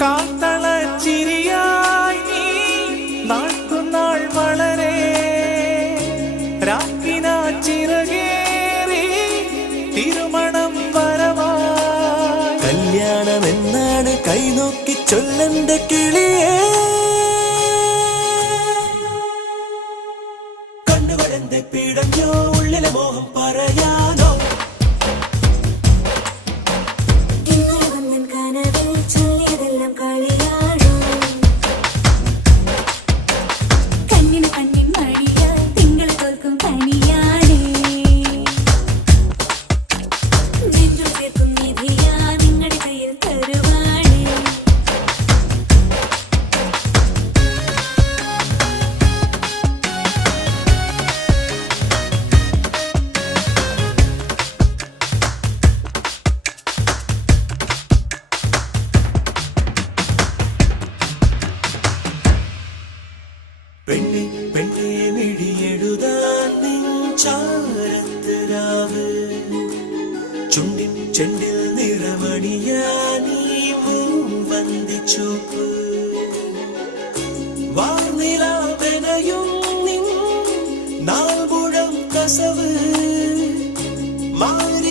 കാത്തളച്ചിരിയായി നീ നാൾക്കുനാൾ വളരെ രാക്കിനാ ചിറകേറി തിരുമണം വരവായി. കല്യാണമെന്നാണ് കൈനോക്കി ചൊല്ലന്റെ കിളിയേ. കണ്ണുകളെന്റെ പിടഞ്ഞോ, ഉള്ളിലെ മോഹം പറയാനോ. പെണ്ണെ പെണ്ണെ മിഴിയെഴുതാൻ നെഞ്ചാരത്ത് രാവ്, ചുണ്ടിൻ ചെണ്ടിൽ നിറമണിയാനീ മൂവന്തിച്ചൂപ്പ്, വാർനിലാവെനയും നിൻ നാൾമുഴം കസവ്